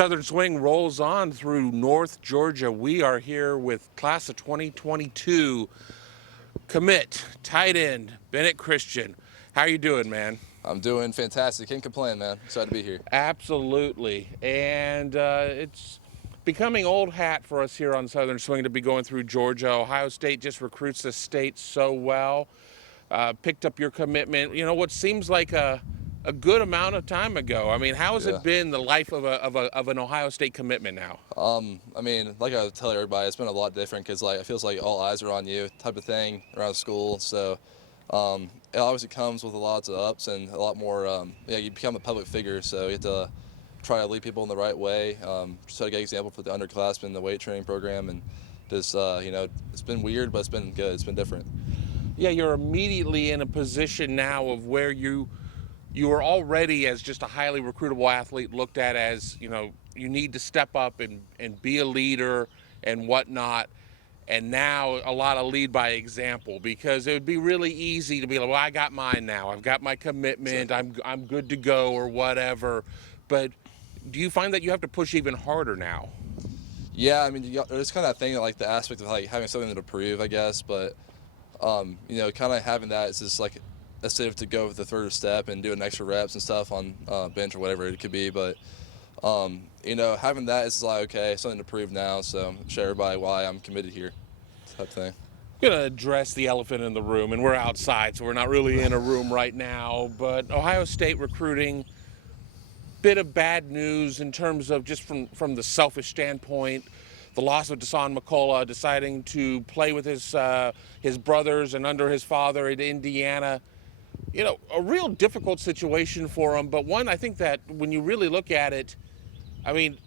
Southern Swing rolls on through North Georgia. We are here with class of 2022 commit, tight end, Bennett Christian. How are you doing, man? I'm doing fantastic. Can't complain, man. Excited to be here. Absolutely. And it's becoming old hat for us here on Southern Swing to be going through Georgia. Ohio State just recruits the state so well. Picked up your commitment, what seems like a good amount of time ago. I mean, how has Yeah. it been, the life of an Ohio State commitment now? Like I tell everybody, it's been a lot different because it feels like all eyes are on you type of thing around school. So it obviously comes with a lot of ups and a lot more. You become a public figure, so you have to try to lead people in the right way. Just try to get example for the underclassmen in the weight training program, and just it's been weird, but it's been good. It's been different. Yeah, you're immediately in a position now of where you are already, as just a highly recruitable athlete, looked at as, you need to step up and be a leader and whatnot. And now a lot of lead by example, because it would be really easy to be like, well, I got mine now. I've got my commitment. Exactly. I'm good to go or whatever. But do you find that you have to push even harder now? Yeah, there's kind of that thing, like the aspect of having something to prove, I guess, but kind of having that is just like instead of to go with the further step and doing extra reps and stuff on bench or whatever it could be. But having that is like, okay, something to prove now, so show everybody why I'm committed here, type thing. I'm going to address the elephant in the room, and we're outside, so we're not really in a room right now. But Ohio State recruiting, bit of bad news in terms of just from the selfish standpoint. The loss of Deshaun McCullough, deciding to play with his brothers and under his father at Indiana. A real difficult situation for him, but one I think that when you really look at it, I mean,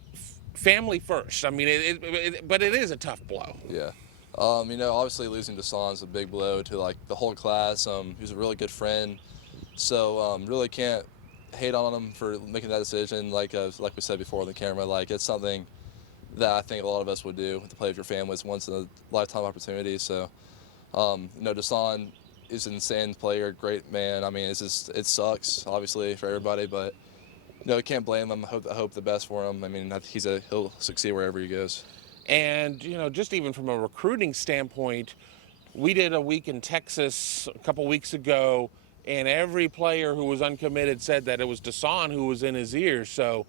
family first. I mean, but it is a tough blow. Yeah. Obviously losing Deshaun is a big blow to the whole class. He was a really good friend, so really can't hate on him for making that decision. Like we said before on the camera, it's something that I think a lot of us would do to play with your family. It's once in a lifetime opportunity. So, Deshaun is an insane player, great man. I mean, it sucks obviously for everybody, but can't blame him. I hope the best for him. I mean, he'll succeed wherever he goes. And just even from a recruiting standpoint, we did a week in Texas a couple weeks ago, and every player who was uncommitted said that it was Deshaun who was in his ear. So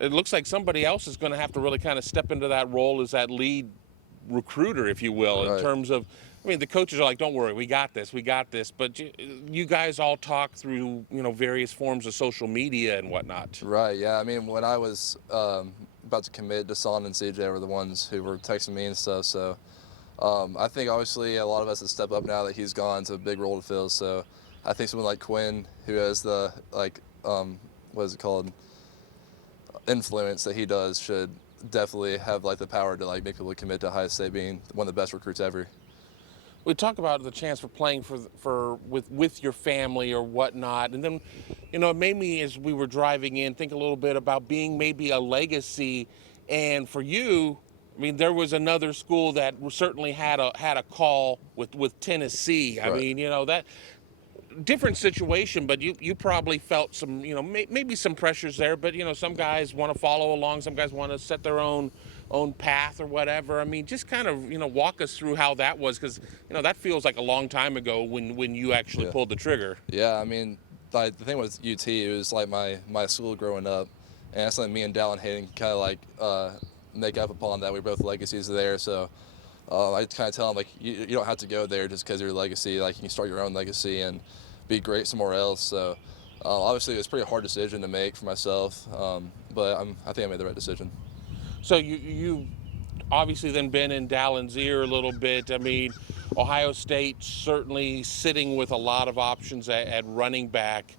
it looks like somebody else is going to have to really kind of step into that role as that lead recruiter, if you will, Right. in terms of, I mean, the coaches are like, don't worry, we got this. But you guys all talk through, various forms of social media and whatnot. Right, yeah. I mean, when I was about to commit, Deshaun and CJ were the ones who were texting me and stuff. So I think obviously a lot of us have stepped up now that he's gone to a big role to fill. So I think someone like Quinn, who has the, what is it called, influence that he does, should definitely have the power to make people commit to Ohio State being one of the best recruits ever. We talk about the chance for playing with your family or whatnot, and then it made me, as we were driving in, think a little bit about being maybe a legacy. And for you, I mean, there was another school that certainly had a call with Tennessee. I Right. mean, that different situation, but you probably felt some, maybe some pressures there. But some guys want to follow along, some guys want to set their own path or whatever. I mean, just kind of walk us through how that was, because that feels like a long time ago when you actually pulled the trigger. Yeah, I mean, the thing with UT, it was my school growing up, and that's something me and Dallin Hayden kind of make up upon, that we both legacies there. So I kind of tell him you don't have to go there just because you're a legacy. You can start your own legacy and be great somewhere else. So obviously it was a pretty hard decision to make for myself, but I think I made the right decision. So you obviously then been in Dallin's ear a little bit. I mean, Ohio State certainly sitting with a lot of options at running back.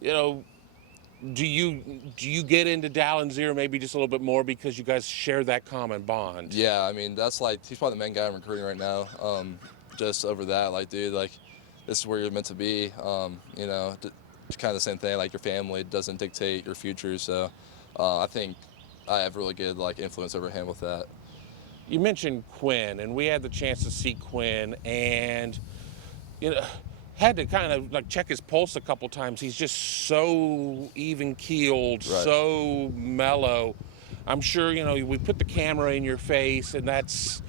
Do you get into Dallin's ear maybe just a little bit more because you guys share that common bond? Yeah, I mean, that's he's probably the main guy I'm recruiting right now. Just over that, dude, this is where you're meant to be. It's kind of the same thing. Your family doesn't dictate your future, so I think I have really good influence over him with that. You mentioned Quinn, and we had the chance to see Quinn, and had to kind of check his pulse a couple times. He's just so even keeled, Right. so mellow. I'm sure, we put the camera in your face, and that's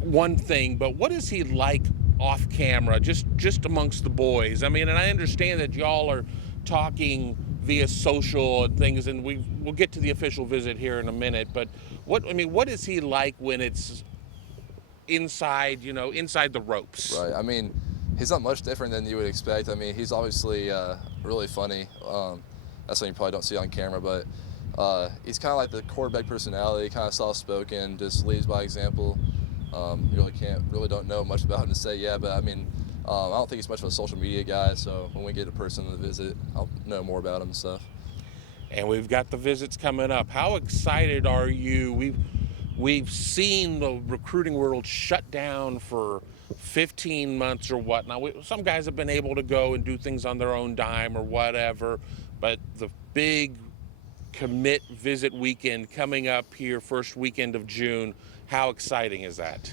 one thing, but what is he like off camera, just amongst the boys? I mean, and I understand that y'all are talking via social and things, and we'll get to the official visit here in a minute, but what is he like when it's inside, inside the ropes? Right. I mean, he's not much different than you would expect. I mean, he's obviously really funny. That's something you probably don't see on camera, but he's kind of like the quarterback personality, kind of soft-spoken, just leads by example. You really don't know much about him to say, yeah, but I mean, I don't think he's much of a social media guy, so when we get a person to visit, I'll know more about him and stuff. And we've got the visits coming up. How excited are you? We've seen the recruiting world shut down for 15 months or whatnot. Some guys have been able to go and do things on their own dime or whatever, but the big commit visit weekend coming up here, first weekend of June, how exciting is that?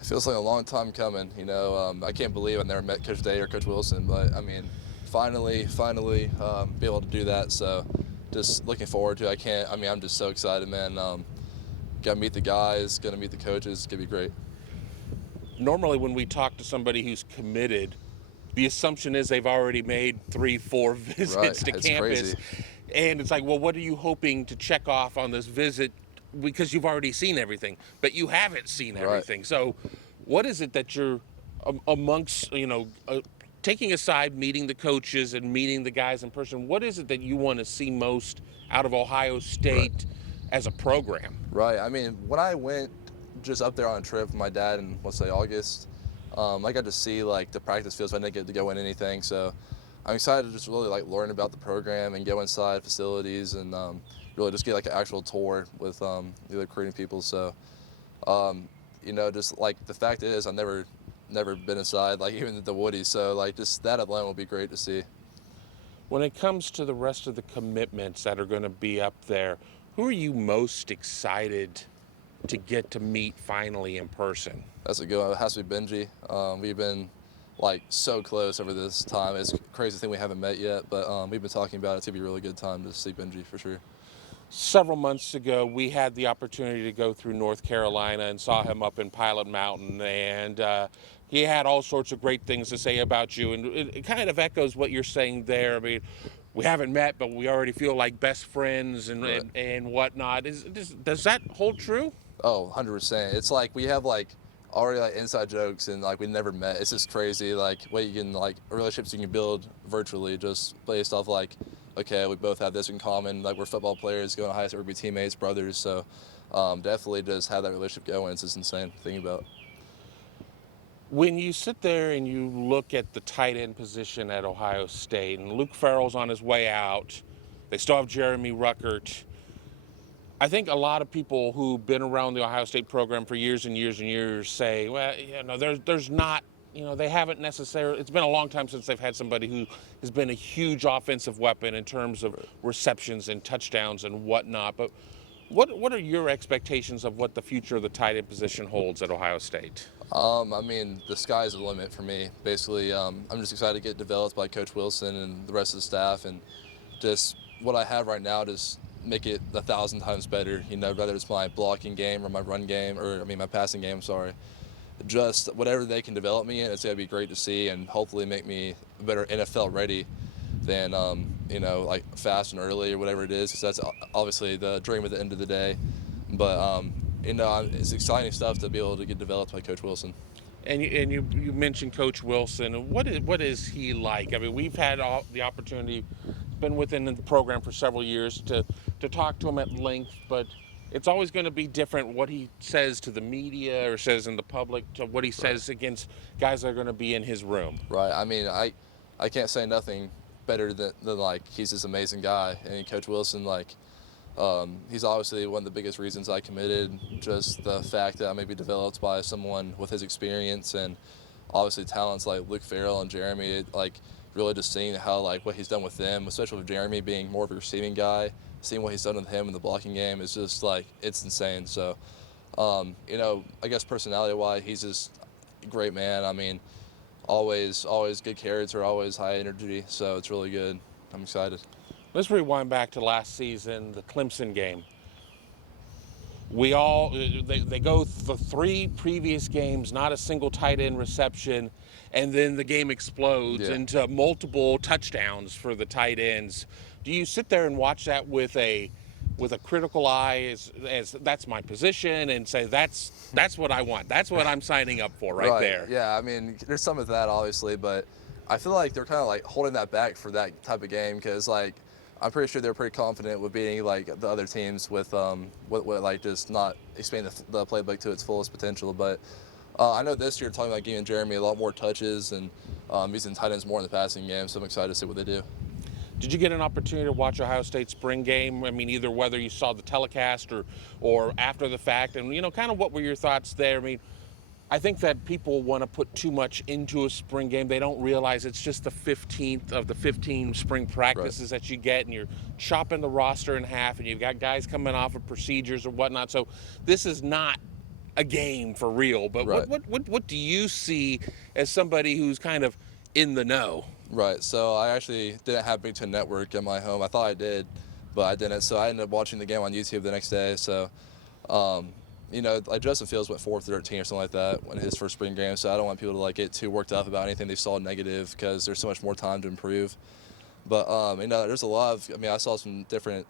It feels like a long time coming. I can't believe I never met Coach Day or Coach Wilson, but I mean, finally, be able to do that. So, just looking forward to it. I'm just so excited, man. Got to meet the guys, going to meet the coaches. It's going to be great. Normally, when we talk to somebody who's committed, the assumption is they've already made 3-4 visits to campus. Crazy. And it's like, well, what are you hoping to check off on this visit? Because you've already seen everything, but you haven't seen everything. Right. So what is it that you're amongst, taking aside meeting the coaches and meeting the guys in person, what is it that you want to see most out of Ohio State as a program? Right. I mean, when I went just up there on a trip with my dad in, let's say, August, I got to see like the practice fields, but I didn't get to go in anything. So I'm excited to just really like learn about the program and go inside facilities and really just get like an actual tour with the recruiting people. So, just like the fact is I've never been inside, like even the Woodies. So like just that alone will be great to see. When it comes to the rest of the commitments that are going to be up there, who are you most excited to get to meet finally in person? That's a good one. It has to be Benji. We've been like so close over this time. It's a crazy thing we haven't met yet, but we've been talking about it. It's going to be a really good time to see Benji for sure. Several months ago, we had the opportunity to go through North Carolina and saw him up in Pilot Mountain, and he had all sorts of great things to say about you, and it kind of echoes what you're saying there. I mean, we haven't met, but we already feel like best friends and whatnot. Does that hold true? Oh, 100%. It's like we have like already like inside jokes and like we never met. It's just crazy like what you can like relationships you can build virtually just based off like, okay, we both have this in common. Like we're football players, going to high school, we're teammates, brothers. So definitely just have that relationship going. It's just insane to think about. When you sit there and you look at the tight end position at Ohio State, and Luke Farrell's on his way out, they still have Jeremy Ruckert. I think a lot of people who've been around the Ohio State program for years and years and years say, well, there's not, they haven't necessarily, it's been a long time since they've had somebody who has been a huge offensive weapon in terms of receptions and touchdowns and whatnot. But what are your expectations of what the future of the tight end position holds at Ohio State? I mean, the sky's the limit for me. Basically, I'm just excited to get developed by Coach Wilson and the rest of the staff, and just what I have right now, just make it 1,000 times better. Whether it's my blocking game or my run game, my passing game. Sorry, just whatever they can develop me in, it's gonna be great to see, and hopefully make me better NFL ready than like fast and early or whatever it is, because that's obviously the dream at the end of the day. But it's exciting stuff to be able to get developed by Coach Wilson. And you mentioned Coach Wilson. What is he like? I mean, we've had the opportunity, been within the program for several years, to talk to him at length, but it's always going to be different what he says to the media or says in the public to what he says against guys that are going to be in his room. Right. I mean, I can't say nothing better than like he's this amazing guy. And Coach Wilson, like, he's obviously one of the biggest reasons I committed. Just the fact that I may be developed by someone with his experience and obviously talents like Luke Farrell and Jeremy, like really just seeing how like what he's done with them, especially with Jeremy being more of a receiving guy, seeing what he's done with him in the blocking game is just like, it's insane. So, I guess personality-wise, he's just a great man. I mean, always good character, always high energy. So it's really good. I'm excited. Let's rewind back to last season, the Clemson game. They go the 3 previous games, not a single tight end reception, and then the game explodes Yeah. into multiple touchdowns for the tight ends. Do you sit there and watch that with a critical eye as that's my position and say that's what I want, that's what I'm signing up for right there? Yeah, I mean, there's some of that obviously, but I feel like they're kind of like holding that back for that type of game because like I'm pretty sure they're pretty confident with beating like the other teams with like just not expanding the playbook to its fullest potential. But I know this year talking about giving Jeremy a lot more touches and using tight ends more in the passing game, so I'm excited to see what they do. Did you get an opportunity to watch Ohio State spring game? I mean, either whether you saw the telecast or after the fact, and kind of what were your thoughts there? I mean, I think that people want to put too much into a spring game. They don't realize it's just the 15th of the 15 spring practices that you get, and you're chopping the roster in half, and you've got guys coming off of procedures or whatnot. So this is not a game for real. But what do you see as somebody who's kind of in the know? Right. So I actually didn't have Big Ten Network in my home. I thought I did, but I didn't. So I ended up watching the game on YouTube the next day. So, like Justin Fields went 4-13 or something like that in his first spring game. So I don't want people to like get too worked up about anything they saw negative because there's so much more time to improve. But there's a lot of. I mean, I saw some different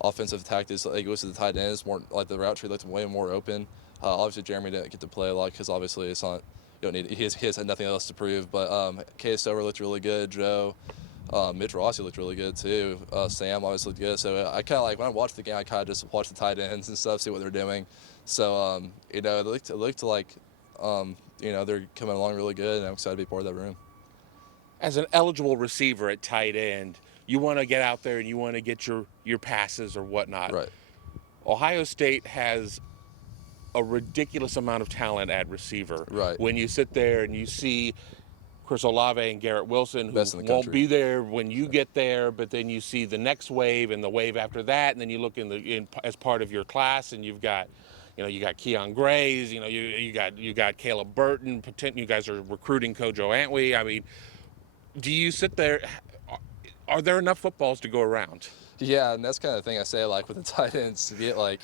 offensive tactics. Like it was to the tight ends, more like the route tree looked way more open. Obviously, Jeremy didn't get to play a lot because obviously it's not. You don't need. He has nothing else to prove. But Case Stover looked really good. Joe, Mitch Rossi looked really good too. Sam obviously looked good. So I kind of like when I watched the game, I kind of just watched the tight ends and stuff, see what they're doing. So it looked like they're coming along really good, and I'm excited to be part of that room. As an eligible receiver at tight end, you want to get out there and you want to get your passes or whatnot. Right. Ohio State has a ridiculous amount of talent at receiver. Right. When you sit there and you see Chris Olave and Garrett Wilson, who won't be there when you get there, but then you see the next wave and the wave after that, and then you look as part of your class, and you've got, you got Keon Grays, you got Caleb Burton. You guys are recruiting Kojo Antwi. I mean, do you sit there? Are there enough footballs to go around? Yeah, and that's kind of the thing I say, like with the tight ends, to get like,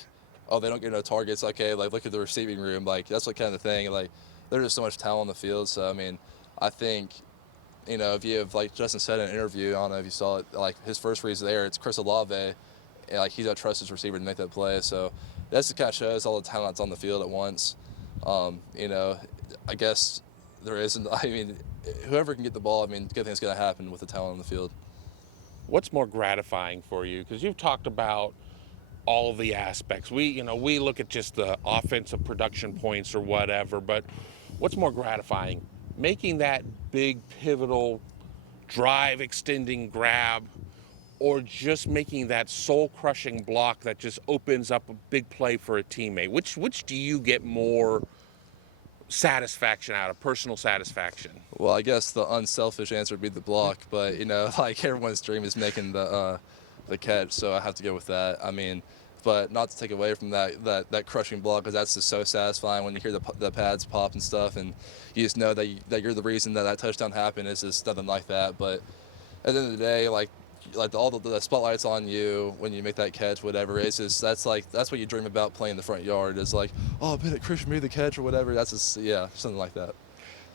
oh, they don't get no targets. Okay, like look at the receiving room. Like that's what kind of thing. Like there's just so much talent on the field. So I mean, I think, if you have like Justin said in an interview, I don't know if you saw it, like his first read there, it's Chris Olave, and like he's gonna trust his receiver to make that play. So that's the kind of shows all the talent that's on the field at once. I guess there isn't. I mean, whoever can get the ball, I mean, good thing's gonna happen with the talent on the field. What's more gratifying for you? Because you've talked about all the aspects. We look at just the offensive production points or whatever, but what's more gratifying? Making that big pivotal drive extending grab, or just making that soul crushing block that just opens up a big play for a teammate? Which do you get more satisfaction out of, personal satisfaction? Well, I guess the unselfish answer would be the block, but like everyone's dream is making the catch, so I have to go with that. I mean, but not to take away from that crushing block, because that's just so satisfying when you hear the pads pop and stuff, and you just know that you're the reason that touchdown happened. It's just nothing like that. But at the end of the day, like all the spotlight's on you when you make that catch, whatever. It's just that's what you dream about playing in the front yard. Is like, oh, Bennett Christian made the catch or whatever. That's just something like that.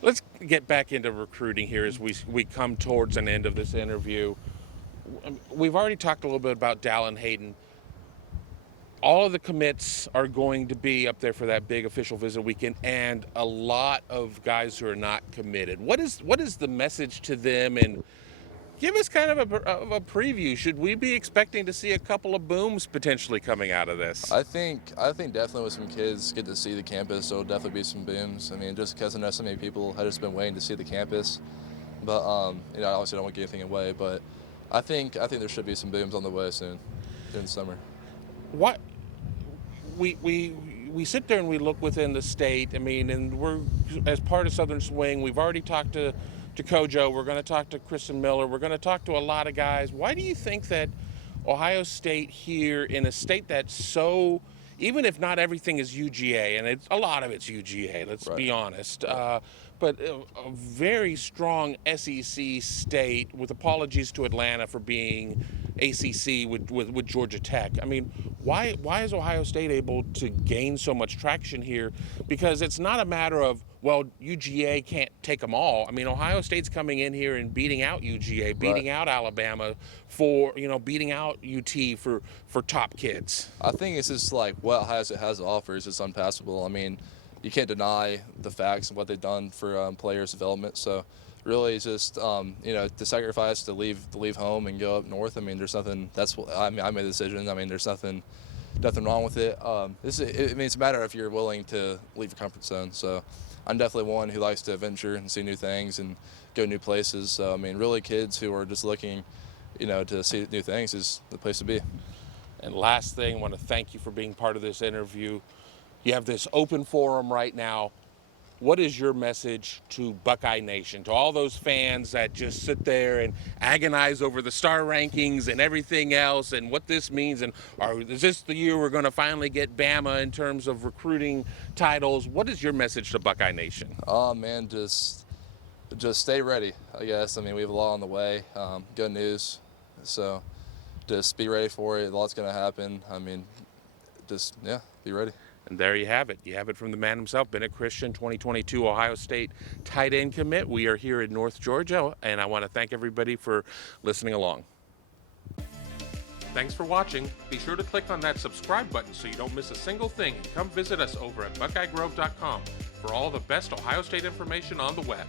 Let's get back into recruiting here as we come towards an end of this interview. We've already talked a little bit about Dallin Hayden. All of the commits are going to be up there for that big official visit weekend, and a lot of guys who are not committed. What is the message to them? And give us kind of a preview. Should we be expecting to see a couple of booms potentially coming out of this? I think definitely with some kids get to see the campus, there'll definitely be some booms. I mean, just because I know so many people have just been waiting to see the campus, but obviously I don't want to give anything away. But I think there should be some booms on the way soon, in the summer. What we sit there and we look within the state. I mean, and we're, as part of Southern Swing, we've already talked to Kojo. We're going to talk to Kristen Miller. We're going to talk to a lot of guys. Why do you think that Ohio State here, in a state that's so, even if not everything is UGA, and a lot of it's UGA, let's be honest, but a very strong SEC state, with apologies to Atlanta for being ACC with Georgia Tech. I mean, why is Ohio State able to gain so much traction here? Because it's not a matter of, well, UGA can't take them all. I mean, Ohio State's coming in here and beating out UGA, beating out Alabama, beating out UT for top kids. I think it's just like what Ohio State has to offer is just unpassable. I mean, you can't deny the facts of what they've done for players' development. So really, it's just the sacrifice to leave home and go up north. I mean, there's nothing. That's what I made the decision. I mean, there's nothing wrong with it. It's a matter of if you're willing to leave your comfort zone. So I'm definitely one who likes to adventure and see new things and go new places. So I mean, really, kids who are just looking, to see new things is the place to be. And last thing, I want to thank you for being part of this interview. You have this open forum right now. What is your message to Buckeye Nation, to all those fans that just sit there and agonize over the star rankings and everything else and what this means? And is this the year we're going to finally get Bama in terms of recruiting titles? What is your message to Buckeye Nation? Oh, man, just stay ready, I guess. I mean, we have a lot on the way. Good news. So just be ready for it. A lot's going to happen. I mean, be ready. And there you have it. You have it from the man himself, Bennett Christian, 2022 Ohio State tight end commit. We are here in North Georgia, and I want to thank everybody for listening along. Thanks for watching. Be sure to click on that subscribe button so you don't miss a single thing. And come visit us over at BuckeyeGrove.com for all the best Ohio State information on the web.